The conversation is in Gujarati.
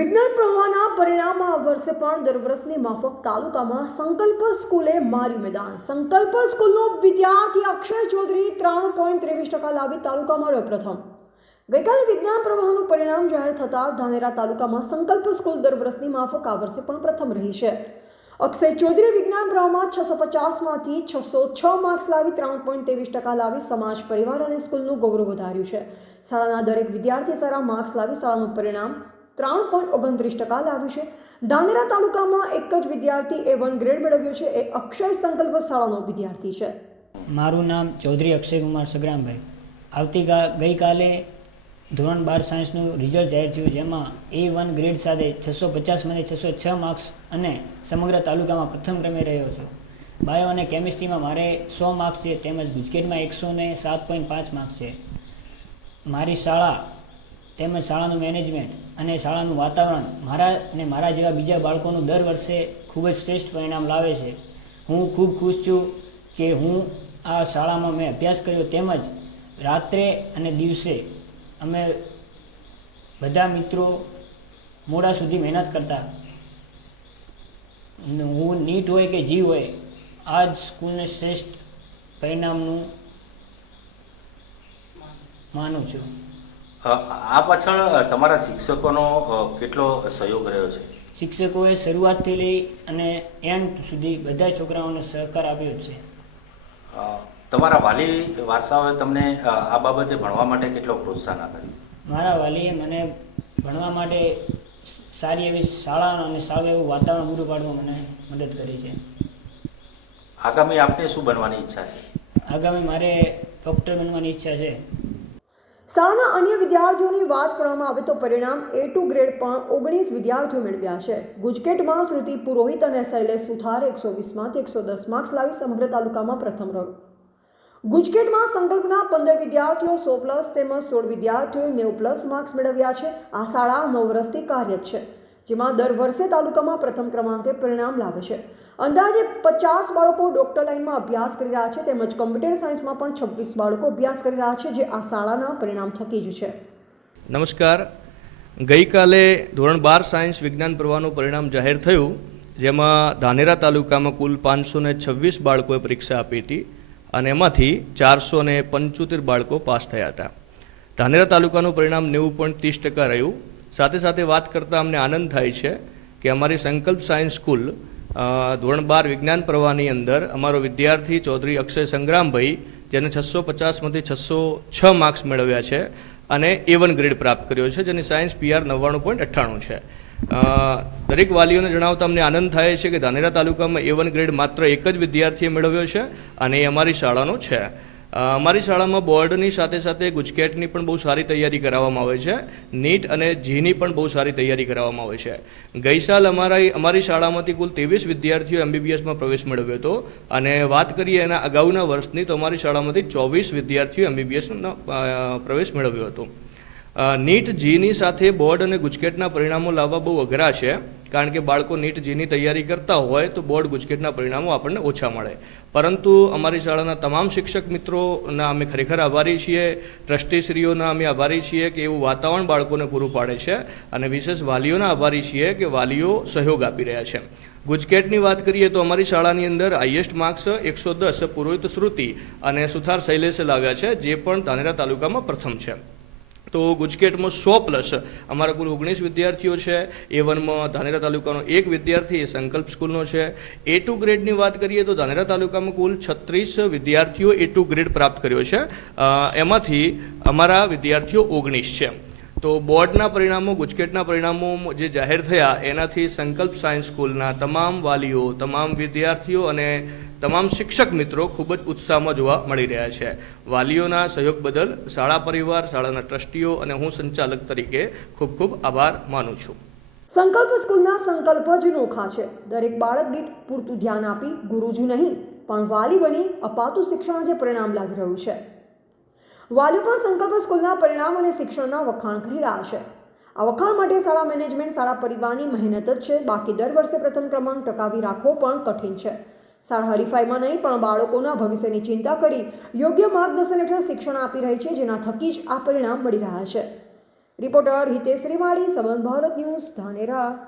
વિજ્ઞાન પ્રવાહના પરિણામમાં આ વર્ષે પણ દર વર્ષની માફક તાલુકામાં સંકલ્પ સ્કૂલે માર્યું મેદાન। સંકલ્પ સ્કૂલનો વિદ્યાર્થી અક્ષય ચૌધરી 3.23% લાવી તાલુકામાં રહ્યો પ્રથમ। ગઈકાલે વિજ્ઞાન પ્રવાહનું પરિણામ જાહેર થતાં ધાનેરા તાલુકામાં સંકલ્પ સ્કૂલ દર વર્ષની માફક આ વર્ષે પણ પ્રથમ રહી છે। અક્ષય ચૌધરી વિજ્ઞાન પ્રવાહમાં 650માંથી 606 માર્ક્સ લાવી 3.23% લાવી સમાજ પરિવાર અને સ્કૂલનું ગૌરવ વધાર્યું છે। શાળાના દરેક વિદ્યાર્થી સારા માર્ક્સ લાવી શાળાનું પરિણામ 3.29% લાવ્યું છે। ધાનેરા તાલુકામાં એક જ વિદ્યાર્થી A1 ગ્રેડ મેળવ્યો છે। એ અક્ષય સંકલ્પ શાળાનો વિદ્યાર્થી છે। મારું નામ ચૌધરી અક્ષયકુમાર સગરામભાઈ। ગઈકાલે ધોરણ 12 સાયન્સનું રિઝલ્ટ જાહેર થયું, જેમાં A1 ગ્રેડ સાથે 650માંથી 606 માર્ક્સ અને સમગ્ર તાલુકામાં પ્રથમ ક્રમે રહ્યો છું। બાયો અને કેમિસ્ટ્રીમાં મારે 100 માર્ક્સ છે, તેમજ ગુજકેટમાં 107.5 માર્ક્સ છે। મારી શાળા તેમજ શાળાનું મેનેજમેન્ટ અને શાળાનું વાતાવરણ મારા અને મારા જેવા બીજા બાળકોનું દર વર્ષે ખૂબ જ શ્રેષ્ઠ પરિણામ લાવે છે। હું ખૂબ ખુશ છું કે હું આ શાળામાં મેં અભ્યાસ કર્યો, તેમજ રાત્રે અને દિવસે અમે બધા મિત્રો મોડા સુધી મહેનત કરતા। હું નીટ હોય કે જી હોય, આ જ સ્કૂલને શ્રેષ્ઠ પરિણામનું માનું છું। આ પાછળ તમારા શિક્ષકોનો કેટલો સહયોગ રહ્યો છે? શિક્ષકોએ શરૂઆતથી લઈ અને એન્ડ સુધી બધા છોકરાઓને સહકાર આપ્યો છે। તમારા વાલી વારસાઓએ તમને આ બાબતે ભણવા માટે કેટલો પ્રોત્સાહન આપ્યું? મારા વાલીએ મને ભણવા માટે સારી એવી શાળા અને સારું એવું વાતાવરણ પૂરું પાડવા મને મદદ કરી છે। આગામી આપને શું બનવાની ઈચ્છા છે? આગામી મારે ડૉક્ટર બનવાની ઈચ્છા છે। શાળાના અન્ય વિદ્યાર્થીઓની વાત કરવામાં આવે તો પરિણામ A2 ગ્રેડ પણ 19 વિદ્યાર્થીઓ મેળવ્યા છે। ગુજકેટમાં શ્રુતિ પુરોહિત અને શૈલેષ સુથાર 120માંથી 110 માર્ક્સ લાવી સમગ્ર તાલુકામાં પ્રથમ રહ્યો। ગુજકેટમાં સંકલ્પના 15 વિદ્યાર્થીઓ 100+ તેમજ 16 વિદ્યાર્થીઓએ 90+ માર્ક્સ મેળવ્યા છે। આ શાળા 9 વર્ષથી કાર્યરત છે, જેમાં દર વર્ષે તાલુકામાં પ્રથમ ક્રમાંકે પરિણામ લાવે છે। અંદાજે 50 બાળકો ડોક્ટર લાઇનમાં અભ્યાસ કરી રહ્યા છે, તેમજ કમ્પ્યુટર સાયન્સમાં પણ 26 બાળકો અભ્યાસ કરી રહ્યા છે, જે આ શાળાના પરિણામ થકી જ છે। નમસ્કાર। ગઈકાલે ધોરણ 12 સાયન્સ વિજ્ઞાન પ્રવાહનું પરિણામ જાહેર થયું, જેમાં ધાનેરા તાલુકામાં કુલ 526 બાળકોએ પરીક્ષા આપી હતી અને એમાંથી 475 બાળકો પાસ થયા હતા। ધાનેરા તાલુકાનું પરિણામ 90.30% રહ્યું। સાથે સાથે વાત કરતાં અમને આનંદ થાય છે કે અમારી સંકલ્પ સાયન્સ સ્કૂલ ધોરણ 12 વિજ્ઞાન પ્રવાહની અંદર અમારો વિદ્યાર્થી ચૌધરી અક્ષય સંગ્રામભાઈ, જેને 650માંથી 606 માર્ક્સ મેળવ્યા છે અને A1 ગ્રેડ પ્રાપ્ત કર્યો છે, જેની સાયન્સ PR 99.98 છે। દરેક વાલીઓને જણાવતા અમને આનંદ થાય છે કે ધાનેરા તાલુકામાં A1 ગ્રેડ માત્ર એક જ વિદ્યાર્થીએ મેળવ્યો છે અને એ અમારી શાળાનો છે। અમારી શાળામાં બોર્ડની સાથે સાથે ગુજકેટની પણ બહુ સારી તૈયારી કરાવવામાં આવે છે। નીટ અને જીની પણ બહુ સારી તૈયારી કરાવવામાં આવે છે। ગઈ સાલ અમારી શાળામાંથી કુલ 23 વિદ્યાર્થીઓ MBBSમાં પ્રવેશ મેળવ્યો હતો અને વાત કરીએ એના અગાઉના વર્ષની તો અમારી શાળામાંથી 24 વિદ્યાર્થીઓ MBBSનો પ્રવેશ મેળવ્યો હતો। નીટ જીની સાથે બોર્ડ અને ગુજકેટના પરિણામો લાવવા બહુ અઘરા છે, કારણ કે બાળકો નીટ જીની તૈયારી કરતા હોય તો બોર્ડ ગુજકેટના પરિણામો આપણને ઓછા મળે। પરંતુ અમારી શાળાના તમામ શિક્ષક મિત્રોના અમે ખરેખર આભારી છીએ, ટ્રસ્ટીશ્રીઓના અમે આભારી છીએ કે એવું વાતાવરણ બાળકોને પૂરું પાડે છે અને વિશેષ વાલીઓના આભારી છીએ કે વાલીઓ સહયોગ આપી રહ્યા છે। ગુજકેટની વાત કરીએ તો અમારી શાળાની અંદર હાઈએસ્ટ માર્ક્સ 110 પુરોહિત શ્રુતિ અને સુથાર શૈલેષે લાવ્યા છે, જે પણ ધાનેરા તાલુકામાં પ્રથમ છે। તો ગુજકેટમાં 100+ અમારા કુલ 19 વિદ્યાર્થીઓ છે। A1માં ધાનેરા તાલુકાનો એક વિદ્યાર્થી સંકલ્પ સ્કૂલનો છે। A2 ગ્રેડની વાત કરીએ તો ધાનેરા તાલુકામાં કુલ 36 વિદ્યાર્થીઓ A2 ગ્રેડ પ્રાપ્ત કર્યો છે, એમાંથી અમારા વિદ્યાર્થીઓ 19 છે। તો બોર્ડના પરિણામો, ગુજકેટના પરિણામો જે જાહેર થયા એનાથી સંકલ્પ સાયન્સ સ્કૂલના તમામ વાલીઓ, તમામ વિદ્યાર્થીઓ અને તમામ શિક્ષક મિત્રો ખૂબ જ ઉત્સાહમાં જોવા મળી રહ્યા છે। વાલીઓના સહયોગ બદલ શાળા પરિવાર, શાળાના ટ્રસ્ટીઓ અને હું સંચાલક તરીકે ખૂબ ખૂબ આભાર માનું છું। સંકલ્પ સ્કૂલના સંકલ્પ જ નોખા છે। દરેક બાળક દીઠ પૂરતું ધ્યાન આપી ગુરુજી નહીં પણ વાલી બની અપાતું શિક્ષણ જે પરિણામ લાવી રહ્યું છે। વાલીઓ પણ સંકલ્પ સ્કૂલના પરિણામ અને શિક્ષણના વખાણ કરી રહ્યા છે। આ વખાણ માટે શાળા મેનેજમેન્ટ, શાળા પરિવારની મહેનત જ છે। બાકી દર વર્ષે પ્રથમ ક્રમાંક ટકાવી રાખવો પણ કઠિન છે। શાળા હરીફાઈમાં નહીં પણ બાળકોના ભવિષ્યની ચિંતા કરી યોગ્ય માર્ગદર્શન હેઠળ શિક્ષણ આપી રહી છે, જેના થકી જ આ પરિણામ મળી રહ્યા છે। રિપોર્ટર હિતેશ શ્રીમાળી, સંબંધ ભારત ન્યૂઝ, ધાનેરા.